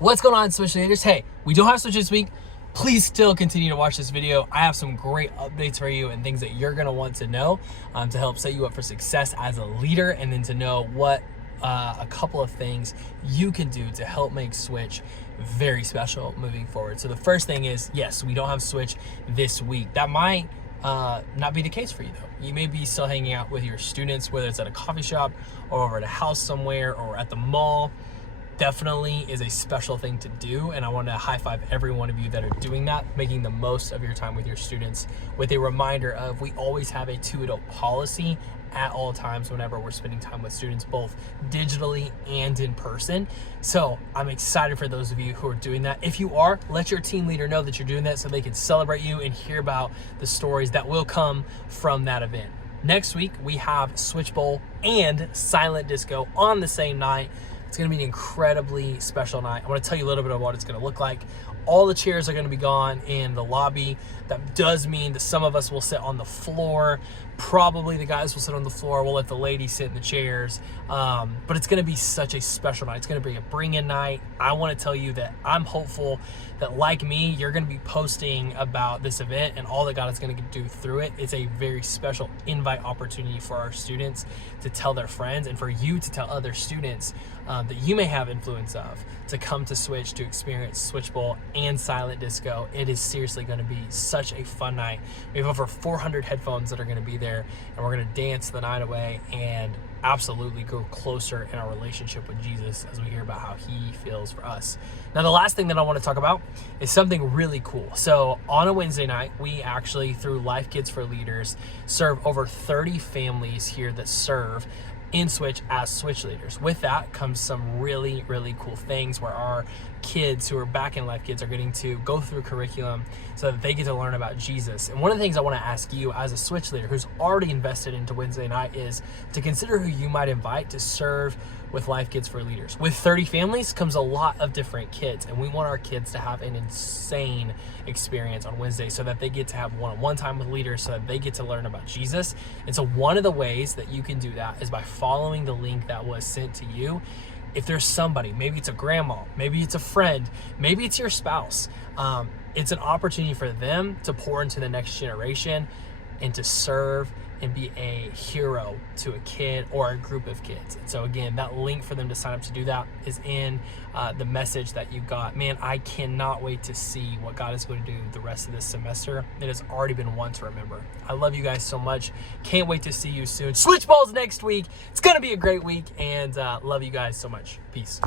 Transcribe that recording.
What's going on, Switch Leaders? Hey, we don't have Switch this week. Please still continue to watch this video. I have some great updates for you and things that you're gonna want to know to help set you up for success as a leader, and then to know what a couple of things you can do to help make Switch very special moving forward. So the first thing is, yes, we don't have Switch this week. That might not be the case for you though. You may be still hanging out with your students, whether it's at a coffee shop or over at a house somewhere or at the mall. Definitely is a special thing to do, and I want to high five every one of you that are doing that, making the most of your time with your students, with a reminder of we always have a 2-adult policy at all times whenever we're spending time with students, both digitally and in person. So I'm excited for those of you who are doing that. If you are, let your team leader know that you're doing that so they can celebrate you and hear about the stories that will come from that event. Next week, we have Switch Bowl and Silent Disco on the same night. It's gonna be an incredibly special night. I wanna tell you a little bit of what it's gonna look like. All the chairs are gonna be gone in the lobby. That does mean that some of us will sit on the floor. Probably the guys will sit on the floor. We'll let the ladies sit in the chairs. But it's gonna be such a special night. It's gonna be a bring-in night. I wanna tell you that I'm hopeful that, like me, you're gonna be posting about this event and all that God is gonna do through it. It's a very special invite opportunity for our students to tell their friends, and for you to tell other students that you may have influence of, to come to Switch to experience Switch Bowl and Silent Disco. It is seriously gonna be such a fun night. We have over 400 headphones that are gonna be there, and we're gonna dance the night away and absolutely grow closer in our relationship with Jesus as we hear about how he feels for us. Now, the last thing that I want to talk about is something really cool. So on a Wednesday night, we actually, through Life Kids for Leaders, serve over 30 families here that serve in Switch as Switch leaders. With that comes some really, really cool things where our kids who are back in Life Kids are getting to go through curriculum so that they get to learn about Jesus. And one of the things I want to ask you as a Switch leader who's already invested into Wednesday night is to consider who you might invite to serve with Life Kids for Leaders. With 30 families comes a lot of different kids, and we want our kids to have an insane experience on Wednesday so that they get to have one-on-one time with leaders, so that they get to learn about Jesus. And so one of the ways that you can do that is by following the link that was sent to you. If there's somebody, maybe it's a grandma, maybe it's a friend, maybe it's your spouse, it's an opportunity for them to pour into the next generation and to serve and be a hero to a kid or a group of kids. And so again, that link for them to sign up to do that is in the message that you got. Man, I cannot wait to see what God is going to do the rest of this semester. It has already been one to remember. I love you guys so much. Can't wait to see you soon. Switch Balls next week. It's gonna be a great week, and love you guys so much. Peace.